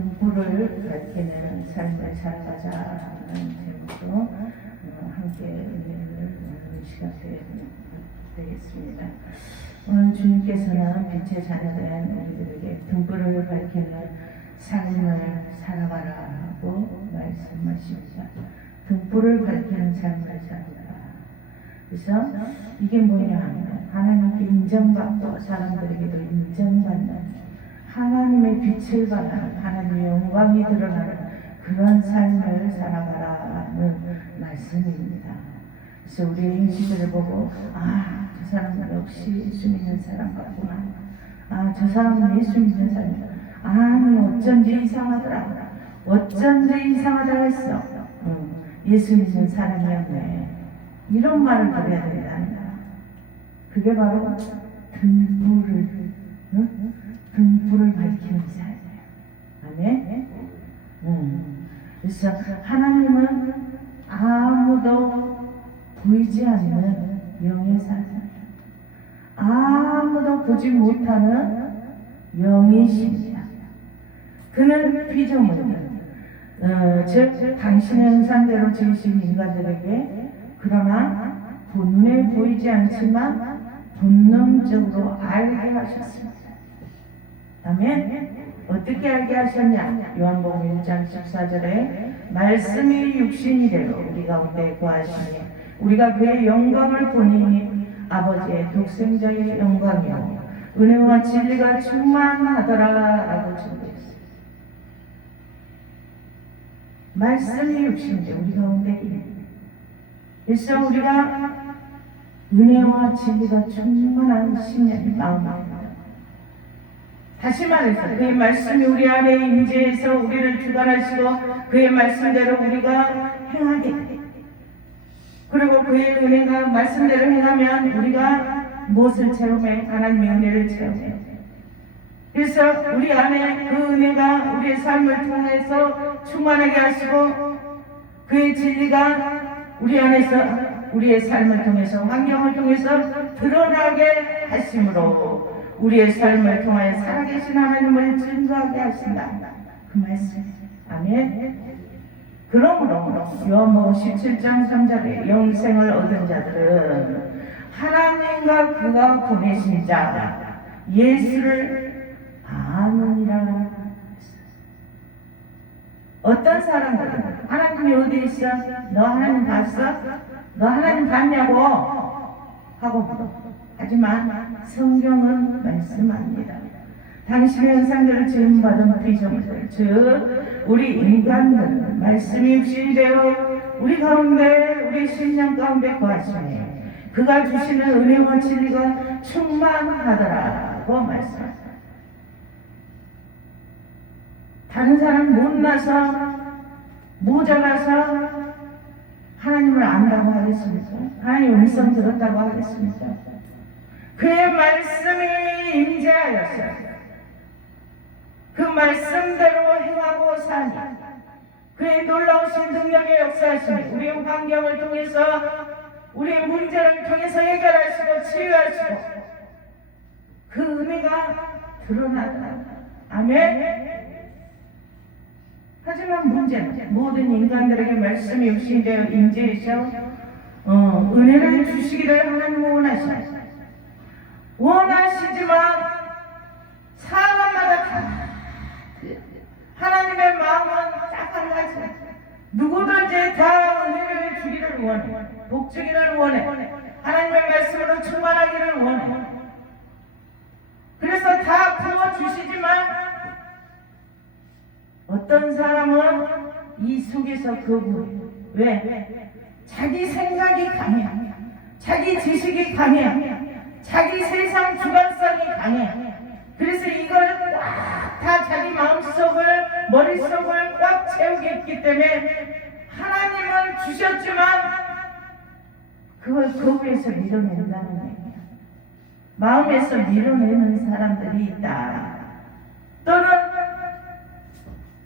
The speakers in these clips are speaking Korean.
등불을 밝히는 삶을 살아가자라는 제목으로 함께 은혜를 나누는 시간 되겠습니다. 오늘 주님께서는 빛의 자녀된 우리들에게 등불을 밝히는 삶을 살아가라고 말씀하십니다. 등불을 밝히는 삶을 살아가라. 그래서 이게 뭐냐? 하나님께 인정받고 사람들에게도 인정받는 하나님의 빛을 발하는 하나님의 영광이 드러나는 그런 삶을 살아가라는 말씀입니다. 그래서 우리의 인식을 보고 저 사람은 역시 예수 믿는 사람 같구나. 저 사람은 예수 믿는 사람이다. 아니 어쩐지 이상하더라. 어쩐지 이상하다 했어. 예수 믿는 사람이었네. 이런 말을 들어야 된다는 거야. 그게 바로 등불을 밝히는 삶이에요. 아멘? 그래서 하나님은 아무도 보이지 않는 영의 삶, 아무도 보지 못하는 영이십니다. 그는 피조물들, 즉 당신의 형상대로 지으신 인간들에게 그러나 본눈에 보이지 않지만 본능적으로 알게 하셨습니다. 아멘. 어떻게 알게 하셨냐? 요한복음 1장 14절에 말씀이 육신이 되어 우리 가운데 거하시니 우리가 그의 영광을 보니 아버지의 독생자의 영광이요 은혜와 진리가 충만하더라라고 증거했어요. 말씀이 육신이 되어 우리 가운데 있는. 그래서 우리가 은혜와 진리가 충만한 신령의 마음입니다. 다시 말해서 그의 말씀이 우리 안에 임재해서 우리를 주관하시고 그의 말씀대로 우리가 행하게 돼. 그리고 그의 은혜가 말씀대로 행하면 우리가 무엇을 체험해? 하나님의 은혜를 체험해. 그래서 우리 안에 그 은혜가 우리의 삶을 통해서 충만하게 하시고 그의 진리가 우리 안에서 우리의 삶을 통해서 환경을 통해서 드러나게 하심으로 우리의 삶을 통하여 살아계신 하나님을 증거하게 하신다. 그 말씀. 아멘. 그러므로 요한복음 17장 3절에 영생을 얻은 자들은 하나님과 그가 보내신 자 예수를 아느니라. 어떤 사람들은 하나님이 어디 있어? 너 하나님 봤어? 너 하나님 봤냐고? 하고 물어. 하지만 성경은 말씀합니다. 당신의 형상대로 지음받은 피조물들, 즉 우리 인간들은 말씀이 육신이 되어 우리 가운데 우리 심령 가운데 거하시니 그가 주시는 은혜와 진리가 충만하더라고 말씀합니다. 다른 사람 못나서 모자라서 하나님을 안다고 하겠습니까? 하나님 음성 들었다고 하겠습니까? 그의 말씀이 임재하였어요. 그 말씀대로 행하고 사니 그의 놀라우신 능력의 역사하시니 우리의 환경을 통해서 우리의 문제를 통해서 해결하시고 치유하시고 그 은혜가 드러나더라. 아멘. 하지만 문제는 모든 인간들에게 말씀이 육신이 되어 임재하셔 은혜를 주시기를 하나님은 원하시지만 사람마다 다 하나님의 마음은 딱 한 가지. 누구든지 다 은혜를 주기를 원해. 복주기를 원해. 하나님의 말씀으로 충만하기를 원해. 그래서 다 부어주시지만 어떤 사람은 이 속에서 거부해. 왜? 자기 생각이 강해. 자기 지식이 강해. 자기 세상 주관성이 강해. 그래서 이걸 꽉 다 자기 마음속을 머릿속을 꽉 채우겠기 때문에 하나님을 주셨지만 그걸 거부해서 밀어낸다는 얘기야. 마음에서 밀어내는 사람들이 있다. 또는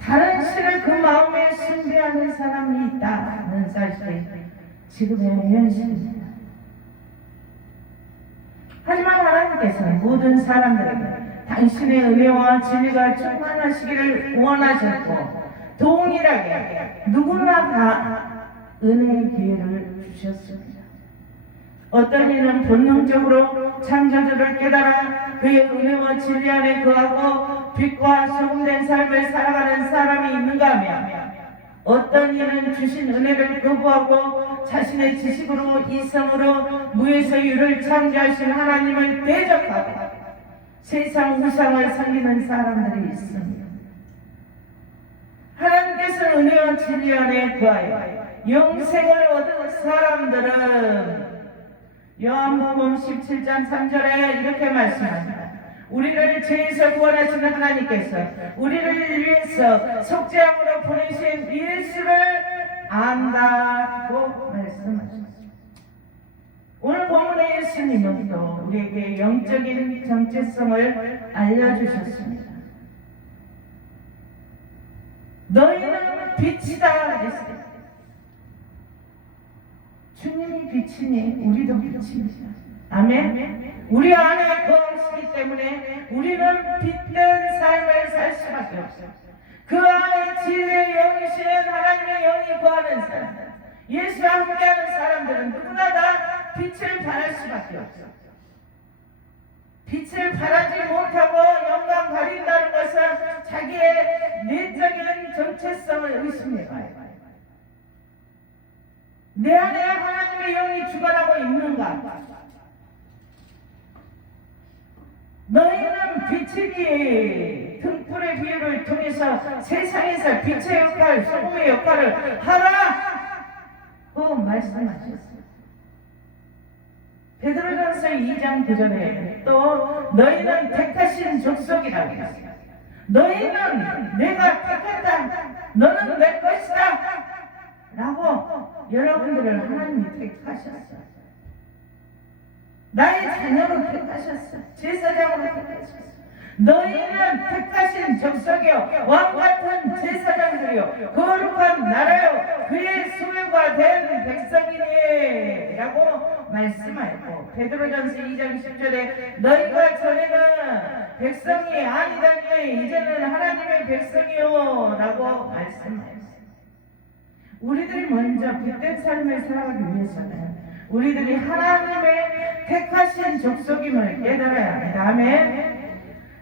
다른 신을 그 마음에 숭배하는 사람이 있다는 사실이 지금의 현실입니다. 하지만 하나님께서는 모든 사람들에게 당신의 은혜와 진리가 충만하시기를 원하셨고 동일하게 누구나 다 은혜의 기회를 주셨습니다. 어떤 이는 본능적으로 창조주를 깨달아 그의 은혜와 진리 안에 거하고 빛과 소금된 삶을 살아가는 사람이 있는가 하면 어떤 이는 주신 은혜를 거부하고 자신의 지식으로 이성으로 무에서 유를 창조하신 하나님을 대적하고 세상 우상을 섬기는 사람들이 있습니다. 하나님께서 은혜와 진리 안에 거하여 영생을 얻은 사람들은 요한복음 17장 3절에 이렇게 말씀합니다. 우리를 죄에서 구원하시는 하나님께서 우리를 위해서 속죄함으로 보내신 예수를 안다고 말씀하셨습니다. 오늘 본문의 예수님은 또 우리에게 영적인 정체성을 알려주셨습니다. 너희는 빛이다 그랬어요. 주님이 빛이니 우리도 빛입니다. 아멘. 우리 안에 거하시기 때문에 우리는 빛된 삶을 살 수밖에 없어요. 그 안에 진리의 영이신 하나님의 영이 거하는 사람들, 예수와 함께하는 사람들은 누구나 다 빛을 발할 수밖에 없어요. 빛을 발하지 못하고 영광 가린다는 것은 자기의 내적인 정체성을 의심해봐요. 내 안에 하나님의 영이 주관하고 있는가? 너희는 빛이니 등불의 비유를 통해서 세상에서 빛의 역할, 소금의 역할을 하라고 말씀하셨어요. 베드로전서 2장 9절에 또 너희는 택하신 족속이라고 했어요. 너희는 내가 택했다. 너는 내 것이다. 라고 여러분들을 하나님이 택하셨어요. 나의 자녀로 택하셨어요. 제사장으로 택하셨어요. 너희는 택하신 족속이요 왕같은 제사장들이요 거룩한 나라요 그의 소유가 된 백성이니 라고 말씀하였고 베드로전서 2장 10절에 너희가 전에는 백성이 아니다니 이제는 하나님의 백성이요 라고 말씀하였어요. 우리들이 먼저 빛된 삶을 살아가기 위해서는 우리들이 하나님의 택하신 족속임을 깨달아야 합니다. 아멘.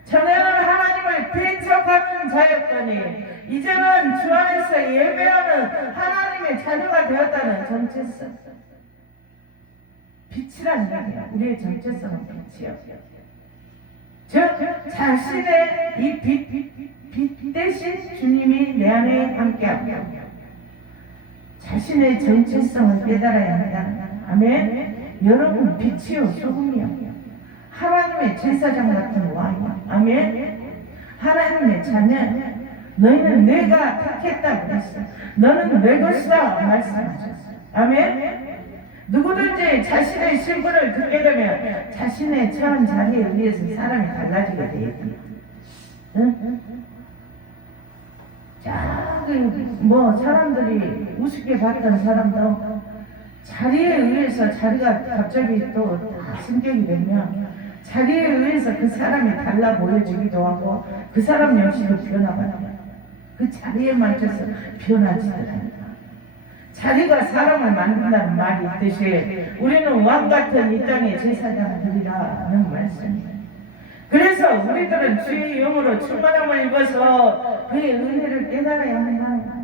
전에는 하나님을 배척하는 자였더니 이제는 주 안에서 예배하는 하나님의 자녀가 되었다는 정체성. 빛이라는 얘기야. 우리의 정체성은 빛이요. 즉 자신의 이 빛 대신 주님이 내 안에 함께하고 자신의 정체성을 깨달아야 한다. 아멘. 여러분 빛이요 소금이요 하나님의 제사장 같은 왕이요. 아멘. 하나님의 자녀. 너희는 내가 택했다 그랬어. 너는 내 것이다 말씀하셨어요. 아멘. 누구든지 자신의 신분을 듣게 되면 자신의 처한 자리에 의해서 사람이 달라지게 돼요. 응? 사람들이 우습게 봤던 사람도 자리에 의해서 자리가 갑자기 또 다 승격이 되면 자리에 의해서 그 사람이 달라 보여지기도 하고 그 사람 역시도 변화받아요. 그 자리에 맞춰서 변화지더라고요. 자리가 사람을 만든다는 말이 있듯이 우리는 왕같은 이 땅의 제사장들이라는 말씀이에요. 그래서 우리들은 주의 영으로 충만함을 입어서 그의 은혜를 깨달아야 한다는 거예요.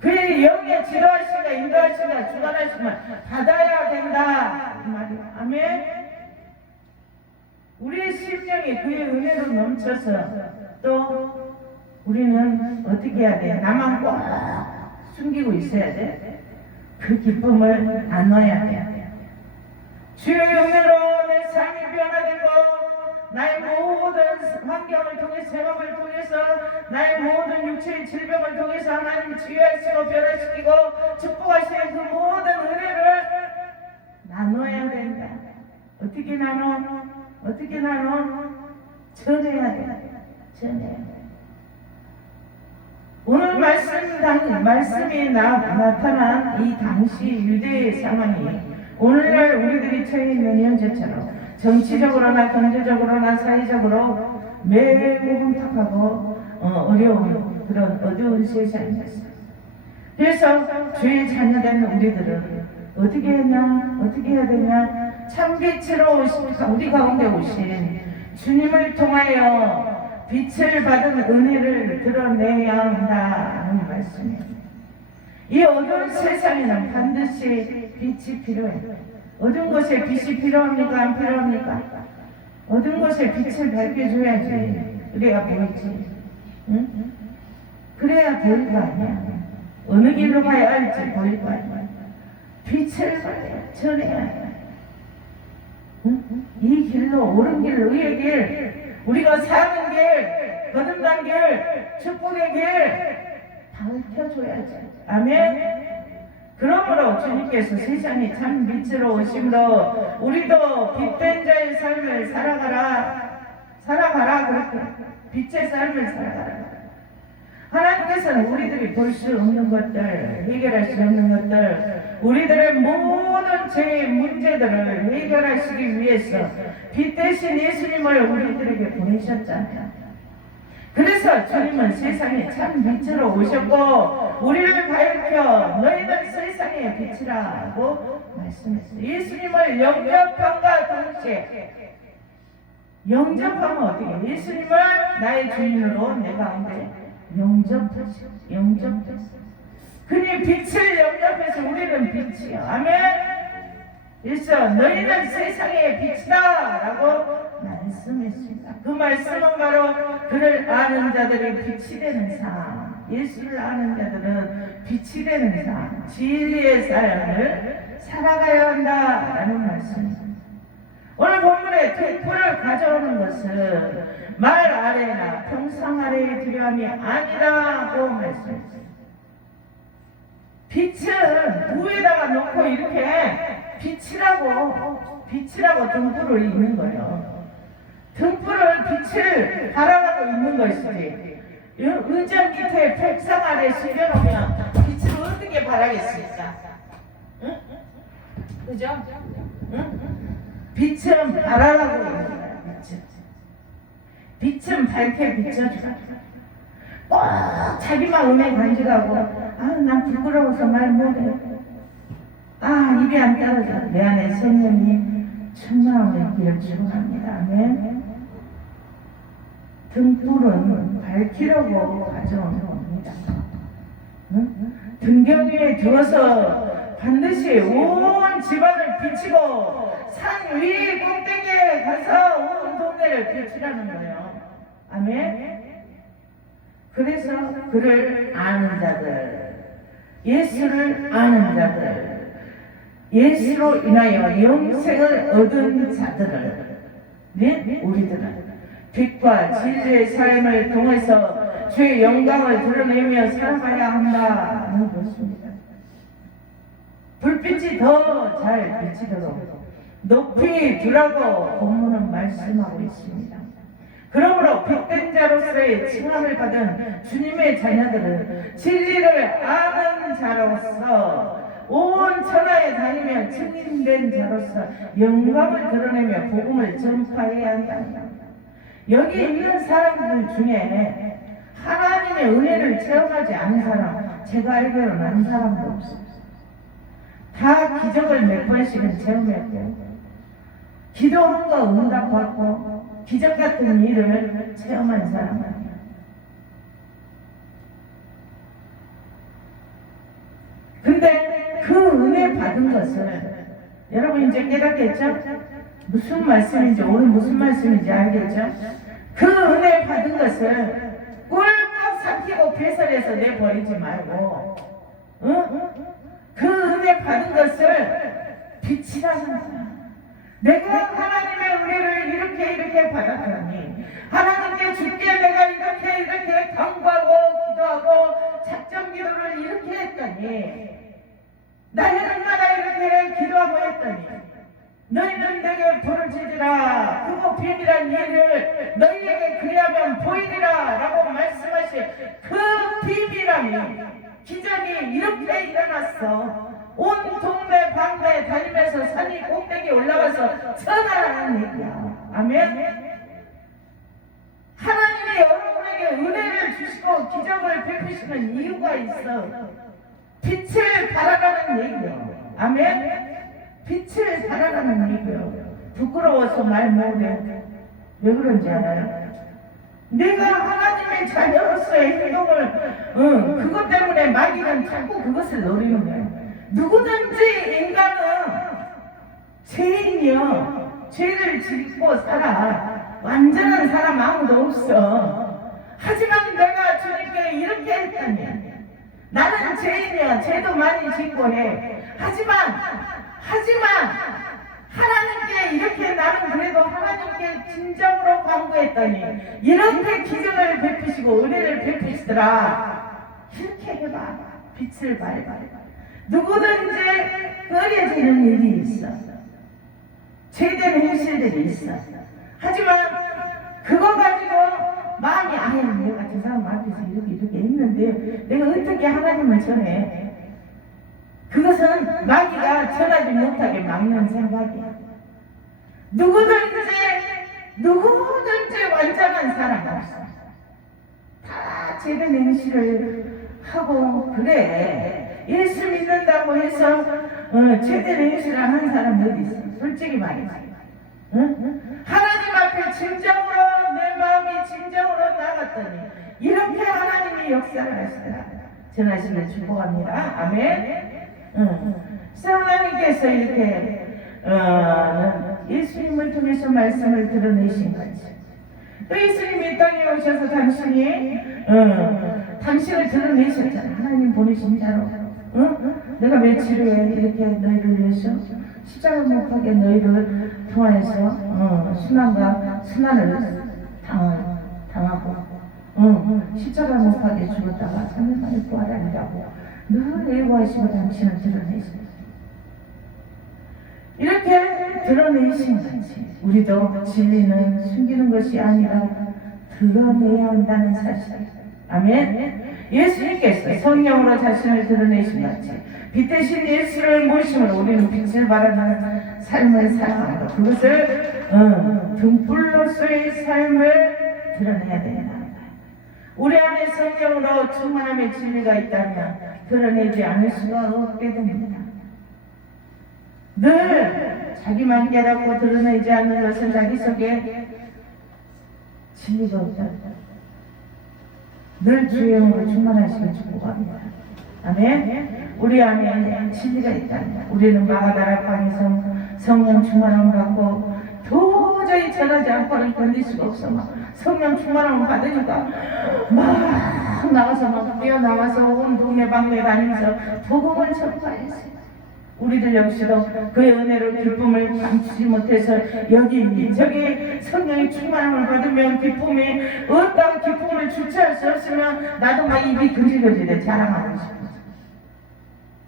그의 영의 지도하시가 인도하시가 주관하시면 받아야 된다 이 말이에요. 아멘. 우리의 심령이 그의 은혜로 넘쳐서 또 우리는 어떻게 해야 돼? 나만 꼭 숨기고 있어야 돼. 그 기쁨을 나눠야 돼. 주의 은혜로 내 삶이 변화되고 나의 모든 환경을 통해서 생업을 통해서 나의 모든 육체의 질병을 통해서 하나님 치유하시고 변화시키고 축복하시는 그 모든 은혜를 나눠야 된다. 어떻게 나눠? 어떻게 나눠? 전해야 돼. 전해야 돼. 오늘 말씀이 나타난 이 당시 유대의 상황이 오늘날 우리들이 처해 있는 현재처럼 정치적으로나 경제적으로나 사회적으로 매우 혼탁하고 어려운 그런 어두운 세상이었어요. 그래서 주의 자녀된 우리들은 어떻게 해야 되냐? 참빛으로 우리 가운데 오신 주님을 통하여 빛을 받은 은혜를 드러내야 한다는 말씀이에요. 이 어두운 세상에는 반드시 빛이 필요해요. 어두운 곳에 빛이 필요합니까? 안 필요합니까? 어두운 곳에 빛을 밝혀줘야지. 그래야 보이지. 응? 그래야 보일 거 아니야. 어느 길로 가야 할지 보일 거 아니야. 빛을 전해야 해. 응? 이 길로, 옳은 길, 의의 길, 우리가 사는 길, 거듭난 길, 축복의 길 밝혀줘야지. 아멘. 그러므로 주님께서 세상에 참 빛으로 오심으로 우리도 빛된 자의 삶을 살아가라 그렇게 빛의 삶을 살아가라. 하나님께서는 우리들이 볼 수 없는 것들, 해결할 수 없는 것들, 우리들의 모든 죄의 문제들을 해결하시기 위해서 빛 대신 예수님을 우리들에게 보내셨잖아요. 그래서 주님은 세상에 참 빛으로 오셨고 우리를 밝혀 너희는 세상의 빛이라고 말씀했어요. 예수님을 영접함과 동시에 영접하면 어떻게 해요? 예수님을 나의 주인으로 내 가운데 영접했어. 그니 빛을 영접해서 우리는 빛이요. 아멘. 그래서 너희는 세상의 빛이다 라고 말씀했습니다. 그 말씀은 바로 그를 아는 자들의 빛이 되는 삶, 예수를 아는 자들은 빛이 되는 삶, 진리의 삶을 살아가야 한다라는 말씀입니다. 오늘 본문에 등불을 가져오는 것은 말 아래나 평상 아래의 두려움이 아니라고 말씀했어요. 빛은 위에다가 놓고 이렇게 빛이라고 등불을 있는 거예요. 등불을 빛을 발하라고 있는 것이지. 의자 밑에 백상 아래 숨겨놓으면 빛을 어떻게 발하겠습니까? 응? 그죠? 응? 빛은 발하라고 있는 거예요. 빛은 밝게 비춰주라. 꼭 자기 마음에 간직하고 난 부끄러워서 말 못해. 입이 안 떨어져. 내 안에 성령이 충만함을 길을 축원합니다. 아멘. 등불은 밝히려고 가져온 겁니다. 등경 위에 두어서 반드시 온 집안을 비치고 산 위 꼭대기에 가서 온 동네를 비치라는 거예요. 아멘. 그래서 그를 아는 자들, 예수를 아는 자들, 예수로 인하여 영생을 얻은 자들을, 우리들은 빛과 진리의 삶을 통해서 주의 영광을 드러내며 살아가야 한다는 것입니다. 불빛이 더 잘 비치도록 높이 두라고 본문은 말씀하고 있습니다. 그러므로 빛된 자로서의 칭함을 받은 주님의 자녀들은 진리를 아는 자로서 온 천하에 다니며 증인된 자로서 영광을 드러내며 복음을 전파해야 한다. 여기 있는 사람들 중에 하나님의 은혜를 체험하지 않은 사람, 제가 알기로는 아는 사람도 없어요. 다 기적을 몇 번씩은 체험했고 기도한 거 응답받고 기적 같은 일을 체험한 사람 아니에요. 근데 그 은혜 받은 것을 여러분 이제 깨닫겠죠? 무슨 말씀인지, 오늘 무슨 말씀인지 알겠죠? 그 은혜 받은 것을 꿀꺽 삼키고 배설해서 내버리지 말고, 그 은혜 받은 것을 빛이라는 거야. 내가 하나님의 은혜를 이렇게 받았더니, 하나님께 주께 내가 이렇게 간구하고 기도하고 작정 기도를 이렇게 했더니, 나는 얼마나 이렇게 기도하고 했더니, 너희는 내게 부르짖으라. 그거 비밀한 일을 너희에게 그리하면 보이리라 라고 말씀하신 그 비밀함이, 기적이 이렇게 일어났어. 온 동네 방네 다니면서 산이 꼭대기 올라가서 전하라는 얘기야. 아멘. 하나님이 여러분에게 은혜를 주시고 기적을 베푸시는 이유가 있어. 빛을 발하라는 얘기요. 아멘. 빛을 발하라는 얘기요. 부끄러워서 말 못해. 왜 그런지 알아요? 내가 하나님의 자녀로서의 행동을 그것 때문에 마귀는 자꾸 그것을 노리는 거예요. 누구든지 인간은 죄인이요, 죄를 짓고 살아. 완전한 사람 아무도 없어. 하지만 내가 주님께 이렇게 했다니, 나는 죄인이야, 죄도 많이 짓고 해. 하지만 하나님께 이렇게 나는 그래도 하나님께 진정으로 간구했더니 이렇게 기적을 베푸시고 은혜를 베푸시더라. 이렇게 해봐. 빛을 발해봐. 누구든지 꺼려지는 일이 있어. 죄된 현실들이 있어. 하지만 그거 가지고 마음이 내가 저 사람 앞에서 이렇게 했는데 내가 어떻게 하나님을 전해? 그것은 마귀가 전하지 못하게 막는 생각이야. 누구든지 완전한 사람 없어. 다 제대로 행실을 하고 그래. 예수 믿는다고 해서 제대로 행실을 하는 사람 어디 있어? 솔직히 말해서. 하나님 앞에 진정으로 내 마음이 진정으로 나갔더니 이렇게 하나님이 역사를 하시더라. 전하시는 축복합니다. 아멘. 하나님께서 이렇게 예수님을 통해서 말씀을 드러내신 거지. 또 예수님이 땅에 오셔서 당신을 드러내셨잖아. 하나님 보내신 자로. 내가 며칠에 이렇게 너희를 위해서 십자가 못 박에 너희를 통하여서 순환을 당하고 십자가 못 박에 죽었다가 3일 만에 부활한다고 늘 예고하시고 당신을 드러내십니다. 이렇게 드러내신 거지. 우리도 진리는 숨기는 것이 아니라 드러내야 한다는 사실. 아멘. 예수님께서 성령으로 자신을 드러내신 것이 빛 대신 예수를 모심으로 우리는 빛을 발하는 삶을 살아가고 그것을 등불로서의 삶을 드러내야 된다. 우리 안에 성령으로 충만함의 진리가 있다면 드러내지 않을 수가 없게 됩니다. 늘 자기만 깨닫고 드러내지 않는 것은 자기 속에 진리가 없다. 늘 주의 영으로 충만하시길 축복합니다. 아멘. 우리 안에 진리가 있다면 우리는 마가다라 방에서 성령 충만함을 받고 도저히 전하지 않고는 견딜 수가 없어. 성령 충만함을 받으니까 막 나가서 뛰어나와서 온 동네 방네 다니면서 복음을 전파했어요. 우리들 역시도 그의 은혜로 기쁨을 감추지 못해서 여기 저기 성령의 충만함을 받으면 기쁨이 어떤 기쁨을 주체할 수 없으면 나도 막 입이 근질근질해 자랑하고 싶어서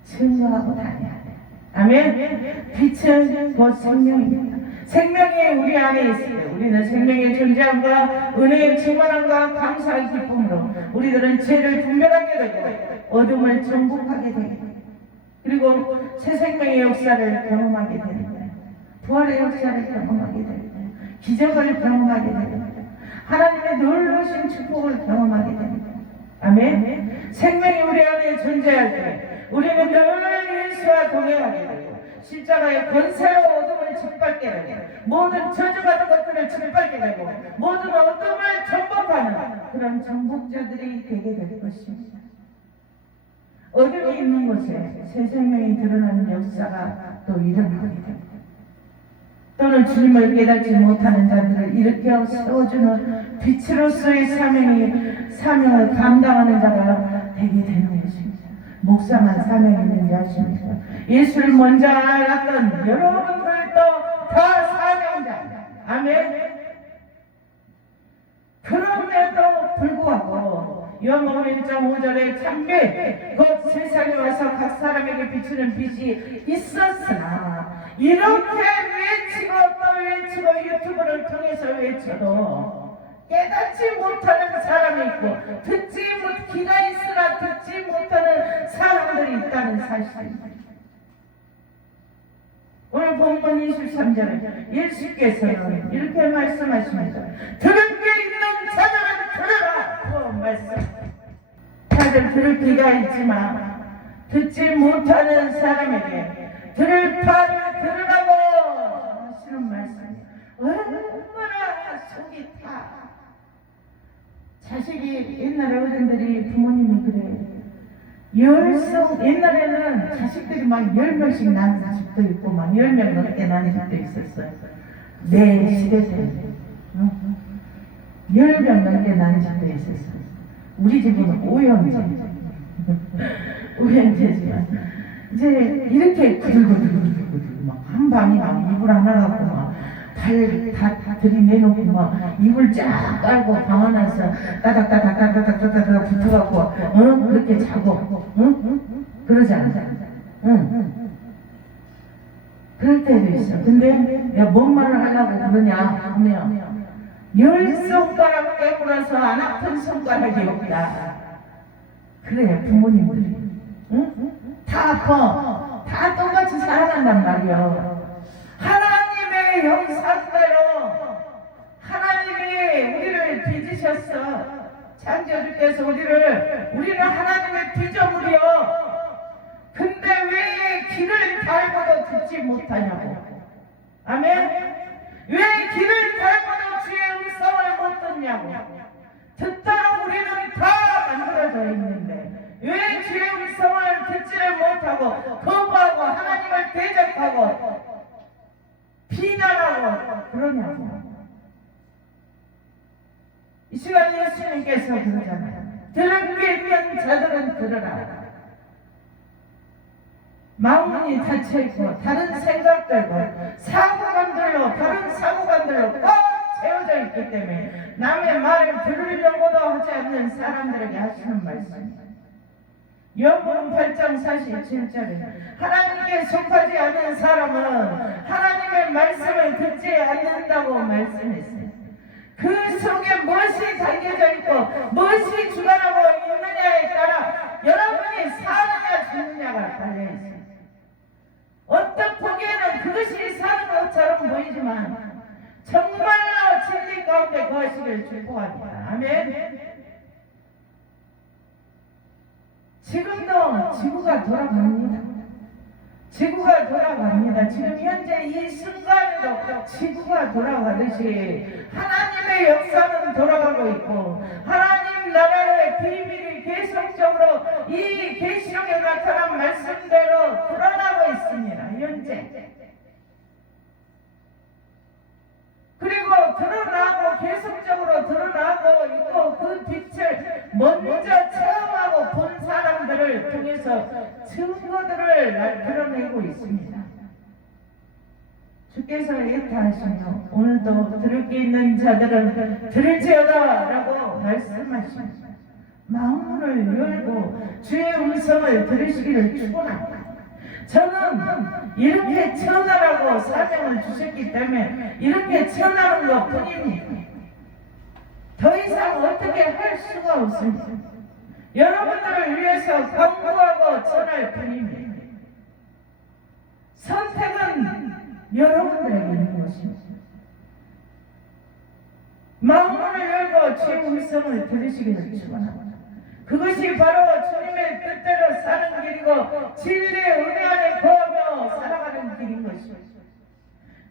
증거하고 다녀야 돼. 아멘. 빛은 곧 생명입니다. 생명이 우리 안에 있어요. 우리는 생명의 존재함과 은혜의 충만함과 감사의 기쁨으로 우리들은 죄를 분별하게 되고 어둠을 정복하게 되고 그리고 새 생명의 역사를 경험하게 됩니다. 부활의 역사를 경험하게 됩니다. 기적을 경험하게 됩니다. 하나님의 놀라신 축복을 경험하게 됩니다. 아멘. 생명이 우리 안에 존재할 때 우리는 늘 예수와 동행하게 되고 십자가의 권세로 어둠을 짓밟게 되고 모든 저주받은 것들을 짓밟게 되고 모든 어둠을 정복하는 그런 정복자들이 되게 될 것입니다. 어둠이 있는 곳에 새 생명이 드러나는 역사가 또 일어나게 됩니다. 또는 주님을 깨닫지 못하는 자들을 일으켜 세워주는 빛으로서의 사명을 감당하는 자가 되게 되는 것입니다. 목사만 사명이 있는지 아십니까? 예수를 먼저 알았던 여러분들도 다 사명자. 아멘. 그럼에도 불구하고 요한복음 1장 5절에 참빛 곧 세상에 와서 각 사람에게 비추는 빛이 있었으나 이렇게 외치고 또 외치고 유튜브를 통해서 외쳐도 깨닫지 못하는 사람이 있고 귀가 있으나 듣지 못하는 사람들이 있다는 사실입니다. 오늘 본문 23절에 예수께서는 이렇게 말씀하십니다. 들을 게 있는 자들은 들으라. 그 말씀. 다들 들을 귀가 있지만 듣지 못하는 사람에게 들을 판 들으라고 하시는 말씀. 얼마나 속이 타. 자식이 옛날에 어른들이 부모님이 그래요. 옛날에는 자식들이 막 10명씩 낳는 집도 있고 막 10명 넘게 낳는 집도 있었어요. 내 시대 때는 10명 넘게 낳는 집도 있었어요. 우리 집은 5형제. 5형제지만 이제 이렇게 구들구들 막 한 방이 막 이불 하나 갖고 막 발 다 들이내놓고 막 이불 쫙 깔고 방 안에서 따닥따닥 붙어갖고 그렇게 자고 그러지 않아. 그럴 때도 있어. 근데 내가 뭔 말을 하려고 그러냐 하면 10손가락 빼고 나서 안 아픈 손가락이 없다. 그래 부모님들이 다 아파. 다 똑같이 살아간단 말이야. 하나님의 형상대로 하나님이 우리를 빚으셨어. 창조주께서 우리는 하나님의 피조물이요. 근데 왜 길을 달고도 듣지 못하냐고. 아멘. 왜 길을 달고도 주의 음성을 못 듣냐고. 듣도록 우리는 다 만들어져 있는데 왜 주의 음성을 듣지를 못하고 거부하고 하나님을 대적하고 비난하고 그러냐고. 이 시간 예수님께서 그러잖아요. 들을 게 있는 자들은 들으라. 마음문이 닫혀있고 다른 생각들과 사고관들로 다른 사고관들로 꽉 채워져 있기 때문에 남의 말을 들으려고도 하지 않는 사람들에게 하시는 말씀입니다. 요한복음 8장 47절에 하나님께 속하지 않는 사람은 하나님의 말씀을 듣지 않는다고 말씀했어요. 그 속에 무엇이 담겨져 있고 무엇이 주관하고 있느냐에 따라 여러분이 사느냐 죽느냐가 달려있어요. 어떤 보기에는 그것이 사는 것처럼 보이지만 정말로 진리 가운데 거하시길 축복합니다. 아멘. 지금도 지구가 돌아갑니다. 지구가 돌아갑니다. 지금 현재 이 순간에도 지구가 돌아가듯이 하나님의 역사는 돌아가고 있고 하나님 나라의 비밀이 계속적으로 이 계시록에 나타난 말씀대로 드러나고 있습니다. 현재. 그리고 드러나고 계속적으로 드러나고 있고 그 빛을 먼저 체험하고 본 사람들을 통해서 증거들을 드러내고 있습니다. 주께서 예타하시며 오늘도 들을 게 있는 자들은 들을지어다 라고 말씀하십니다. 마음문을 열고 주의 음성을 들으시기를 축원합니다. 저는 이렇게 전하라고 사명을 주셨기 때문에 이렇게 전하는 것 뿐입니다. 더 이상 어떻게 할 수가 없습니다. 여러분들을 위해서 광고하고 전할 뿐입니다. 선택은 여러분들에게 있는 것입니다. 마음을 열고 주의 음성을 들으시기를 축원합니다. 그것이 바로 주님의 뜻대로 사는 길이고 진리의 은혜 안에 거하며 살아가는 길인 것입니다.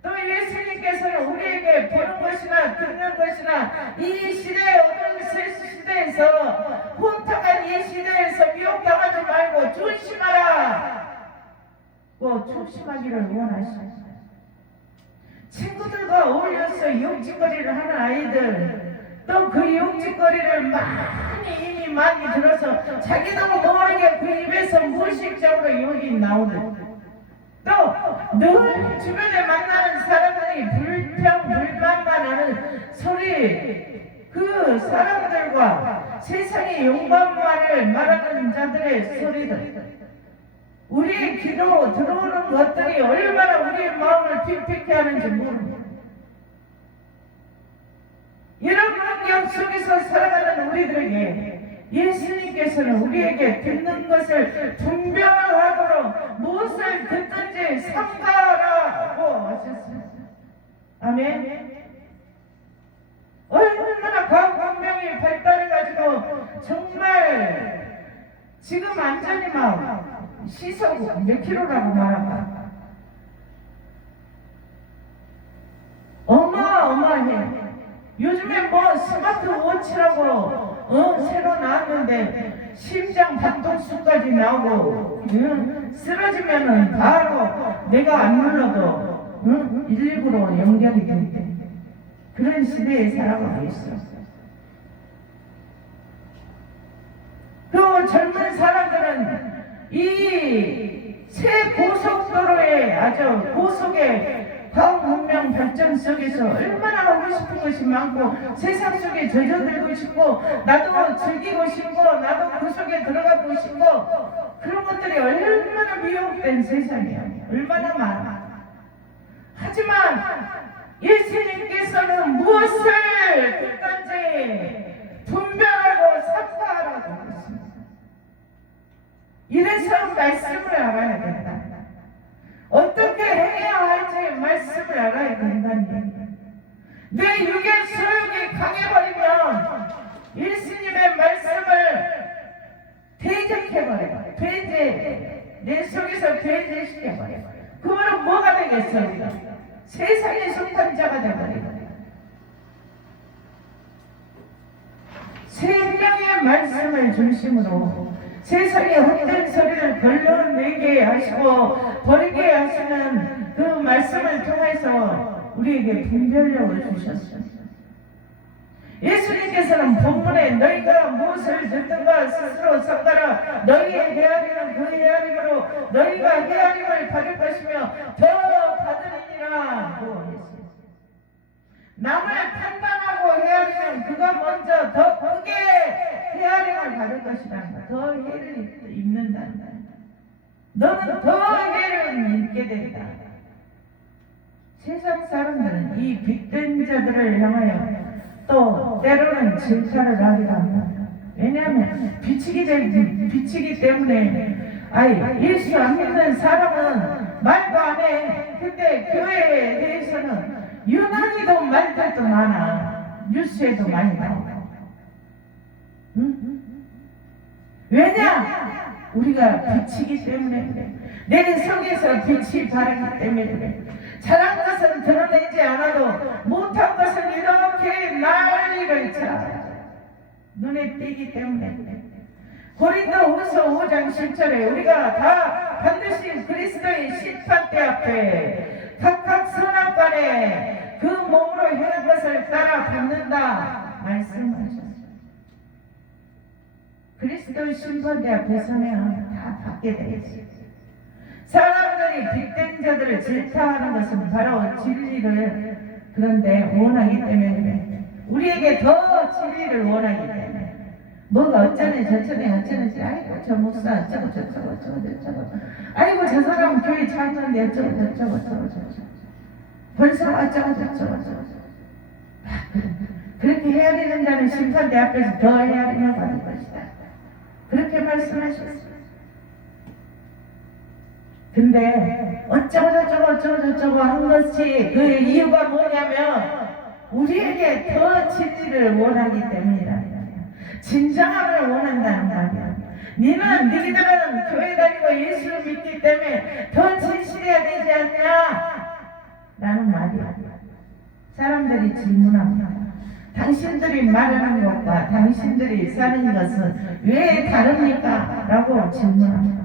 또 예수님께서는 우리에게 보는 것이나 듣는 것이나 이 시대의 어두운 시대에서 혼탁한 이 시대에서 미혹당하지 말고 조심하라 조심하기를 원하십니다. 친구들과 어울려서 욕짓거리를 하는 아이들 또 그 욕짓거리를 많이 들어서 자기도 모르게 그 입에서 무의식적으로 욕이 나오는 또 늘 주변에 만나는 사람들이 불평불만만 하는 소리 그 사람들과 세상의 용감만을 말하는 자들의 소리들 우리의 귀로 들어오는 것들이 얼마나 우리의 마음을 핍핍해 하는지 모릅니다. 이런 환경 속에서 살아가는 우리들에게 예수님께서는 우리에게 듣는 것을 분별하도록 무엇을 듣든지 삼가하라 하고 하셨습니다. 아멘. 얼마나 과학문명이 발달해가지고 정말 지금 완전히 막 시속 몇 킬로라고 말할까? 어마어마해. 요즘에 뭐 스마트워치라고 새로 나왔는데 심장 박동수까지 나오고 쓰러지면은 바로 내가 안 눌러도 119로 연결이 된대. 그런 시대에 살아가고 있어. 그 젊은 사람들은 이 새 고속도로에 아주 고속의 과학 문명 발전 속에서 얼마나 하고 싶은 것이 많고 세상 속에 젖어들고 싶고 나도 즐기고 싶고 나도 그 속에 들어가고 싶고 그런 것들이 얼마나 미혹된 세상이야. 얼마나 많아. 하지만 예수님께서는 무엇을 끝까지 분별하고 삭화하라고 그랬습니다. 이래서 말씀을 알아야 된다. 어떻게 해야 할지 말씀을 알아야 된다는 얘기예요. 내 육의 소욕이 강해버리면 예수님의 말씀을 대적해버려. 내 속에서 배제시켜버려. 그러면 뭐가 되겠어? 우리가? 세상에 속한 자가 되버리고 생명의 말씀을 중심으로 세상의 헛된 소리를 걸러내게 하시고 버리게 하시는 그 말씀을 통해서 우리에게 분별력을 주셨습니다. 예수님께서는 본문에 너희가 무엇을 듣든가 스스로 섞어라. 너희의 헤아림은 그 헤아림으로 너희가 헤아림을 받을 것이며 더 받으리니라. 남을 판단하고 헤아리면 그가 먼저 더 크게 헤아림을 받을 것이란다. 더 해를 입는단다. 너는 더 해를 입게 된다. 세상 사람들은 이 빅된 자들을 향하여 또 때로는 질타를 하기도 합니다. 왜냐하면 비치기 때문에 예수 안 믿는 사람은 말도 안 해. 근데 교회에 대해서는 유난히도 말들도 많아. 뉴스에도 많이 나오고. 응? 왜냐? 우리가 비치기 때문에 그래. 내 속에서 빛이 바르기 때문에 그래. 잘한 것은 드러내지 않아도 못한 것은 이렇게 난리를 쳐. 눈에 띄기 때문에 그래. 고린도후서 5장 10절에 우리가 다 반드시 그리스도의 심판대 앞에 각각 선악간에 그 몸으로 행한 것을 따라 받는다 말씀하셨어요. 그리스도의 심판대 앞에 서면 다 받게 되겠어요. 사람들이 빅된 자들을 질타하는 것은 바로 진리를 그런데 원하기 때문에 그래. 우리에게 더 진리를 원하기 때문에 뭐가 어쩌네 저쩌네 어쩌네 아이고 저 목사 어쩌고 저쩌고 아이고 저 사람 교회 찾는데 어쩌고 저쩌고 벌써 어쩌고 저쩌고 그렇게 헤아리는 자는 심판대 앞에서 더 헤아리며 받을 것이다. 그렇게 말씀하셨어요. 근데 어쩌고 한 것이 그 이유가 뭐냐면 우리에게 더 진리를 원하기 때문이라. 진정함을 원한다는 말이야. 너희들은 교회 다니고 예수를 믿기 때문에 더 진실해야 되지 않냐? 라는 말이야. 사람들이 질문합니다. 당신들이 말하는 것과 당신들이 사는 것은 왜 다릅니까? 라고 질문합니다.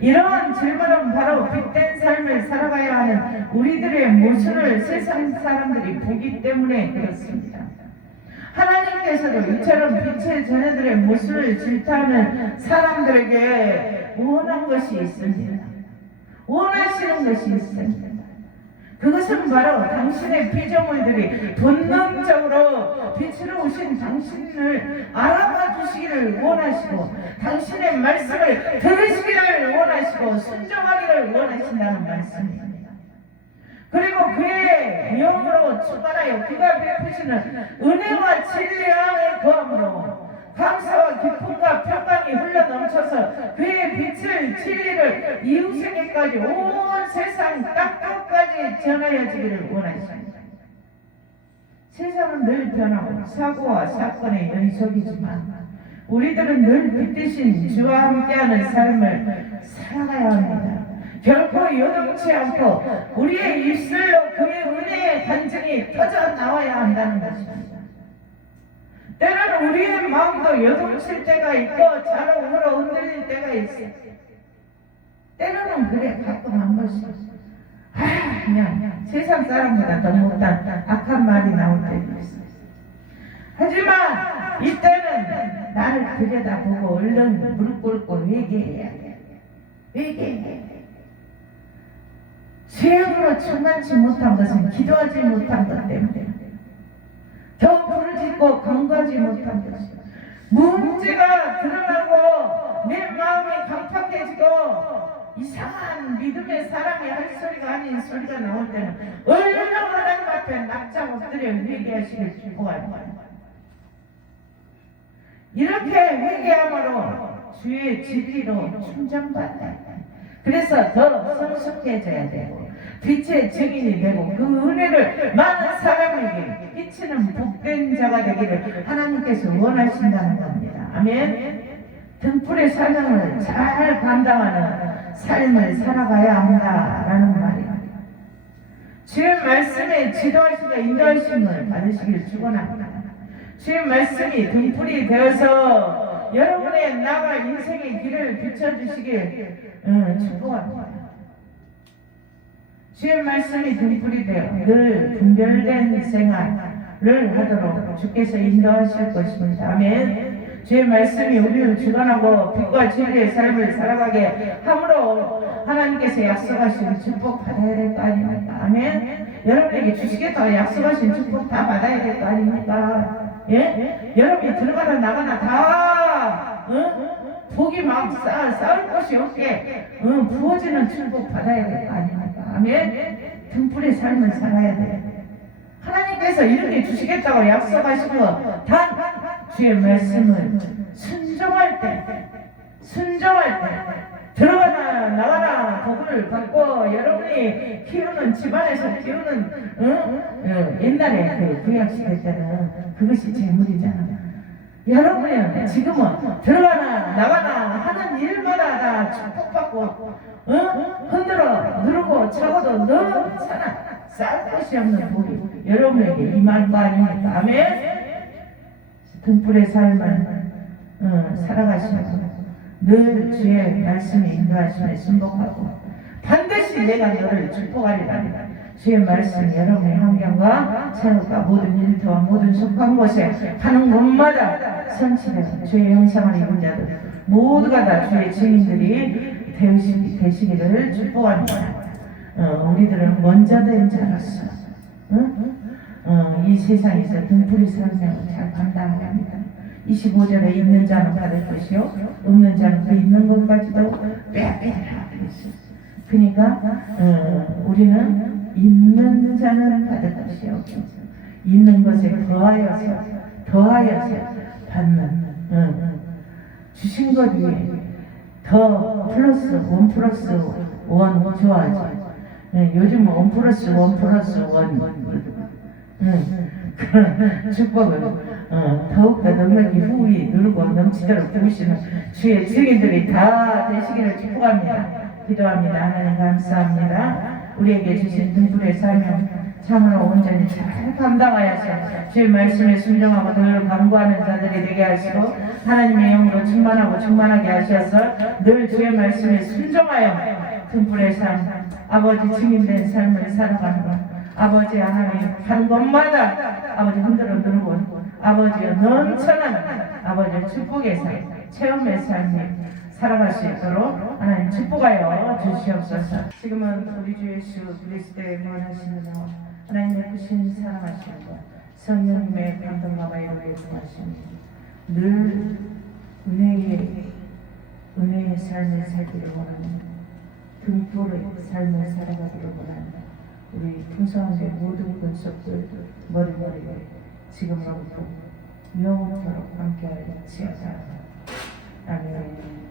이러한 질문은 바로 빅된 삶을 살아가야 하는 우리들의 모습을 세상 사람들이 보기 때문에 그렇습니다. 하나님께서도 이처럼 빛의 자녀들의 모습을 질타하는 사람들에게 원한 것이 있습니다. 원하시는 것이 있습니다. 그것은 바로 당신의 피조물들이 본능적으로 빛으로 오신 당신을 알아봐 주시기를 원하시고 당신의 말씀을 들으시기를 원하시고 순종하기를 원하신다는 말씀입니다. 그리고 그의 영으로 출발하여 그가 베푸시는 은혜와 진리 안에 거함으로 감사와 기쁨과 평강이 흘러넘쳐서 그의 빛을 진리를 이웃에게까지 온 세상 땅끝까지 끝까지 전하여지기를 원하십니다. 세상은 늘 변하고 사고와 사건의 연속이지만 우리들은 늘 빛대신 주와 함께하는 삶을 살아가야 합니다. 결코 요동치 않고 우리의 입술로 그의 은혜의 간증이 터져 나와야 한다는 것입니다. 때로는 우리의 마음도 요동칠 때가 있고 자랑으로 흔들릴 때가 있어요. 때로는 그래 가끔 한 번씩 그냥 세상 사람보다 더 못한 악한 말이 나올 때도 있어요. 하지만 이때는 나를 들여다보고 얼른 무릎 꿇고 회개해야 돼. 회개해. 죄악으로 충만치 못한 것은 기도하지 못한 것 때문에 더 부르짖고 간구하지 못한 것이다. 문제가 드러나고 내 마음이 강팍해지고 이상한 믿음의 사람이 할 소리가 아닌 소리가 나올 때는 얼른 하나님 앞에 납작 엎드려 회개하시길 축복합니다. 이렇게 회개함으로 주의 진리로 충전받다. 그래서 더 성숙해져야 되고 빛의 증인이 되고 그 은혜를 많은 사람에게 끼치는 복된 자가 되기를 하나님께서 원하신다는 겁니다. 아멘. 등불의 사명을 잘 감당하는 삶을 살아가야 한다라는 말입니다. 주의 말씀에 지도하시고 인도하심을 받으시길 축원합니다. 주의 말씀이 등불이 되어서 여러분의 나와 인생의 길을 비춰주시길 축복합니다. 주의 말씀이 등불이 되어 늘 분별된 생활을 하도록 주께서 인도하실 것입니다. 아멘. 주의 말씀이 우리를 주관하고 빛과 진리의 삶을 살아가게 함으로 하나님께서 약속하신 축복 받아야 될 거 아닙니까? 아멘. 여러분에게 주시겠다고 약속하신 축복 다 받아야 될 거 아닙니까? 예? 여러분이 들어가나 나가나 다 복이 막 쌓을 것이 없게 부어지는 축복 받아야 될 거 아닙니까? 아멘. 등불의 삶을 살아야 돼. 하나님께서 이렇게 주시겠다고 약속하신 거 단 주의 말씀을 순종할 때 들어가나 나가나 복을 받고 여러분이 키우는 집안에서 키우는 옛날에 그 구약시대 때는 그것이 재물이잖아요. 여러분이 지금은 들어가나 나가나 하는 일마다 다 축복받고 흔들어 누르고 차고도 넘쳐나 쌀 것이 없는 복이 여러분에게 임할 거 아닙니까? 아멘. 등불의 삶을 살아가시면서 늘 주의 말씀에 인도하심에 순복하고 반드시 내가 너를 축복하리라. 주의 말씀 여러분의 환경과 생활과 모든 일터와 모든 속한 곳에 가는 곳마다 성취되는 주의 형상을 입은 자들 모두가 다 주의 증인들이 되시기를 축복합니다. 우리들은 먼저 된 자로서 이 세상에서 등불이 삶을 잘 감당해야 합니다. 25절에 있는 자는 받을 것이요 없는 자는 그 있는 것까지도 빼앗기리라. 그러니까 우리는 있는 자는 받을 것이요 있는 것에 더하여서 받는 주신 것 위에 더 플러스 원 플러스 원 좋아하죠. 요즘 1 플러스 1 플러스 1 그런 축복을 더욱더 넉넉히 후히 누르고 넘치도록 부으시는 주의 증인들이 다 되시기를 축복합니다. 기도합니다. 하나님 감사합니다. 우리에게 주신 등불의 사명 참으로 온전히 잘 감당하여서 주의 말씀에 순종하고 늘 간구하는 자들이 되게 하시고 하나님의 영으로 충만하고 충만하게 하셔서 늘 주의 말씀에 순종하여 등불의 삶 아버지 증인된 삶을 살아가는 것 아버지 하나님 한 곳마다 아버지 흔들어 누르고 아버지의 넘쳐나는 아버지의 축복의 삶 체험의 삶이 살아갈 수 있도록 하나님 축복하여 주시옵소서. 지금은 우리 주 예수 그리스도의 원하시는 하나님의 크신 사랑하시는 것 성령님의 감동과 바이로의 구하시는 늘 은혜의 삶을 살기를 원하는 등불의 삶을 살아가기를 원하는 우리 풍성한의 모든 권속들 머리머리를 지금으로부터 영원토록 함께하여 지어다. 아멘.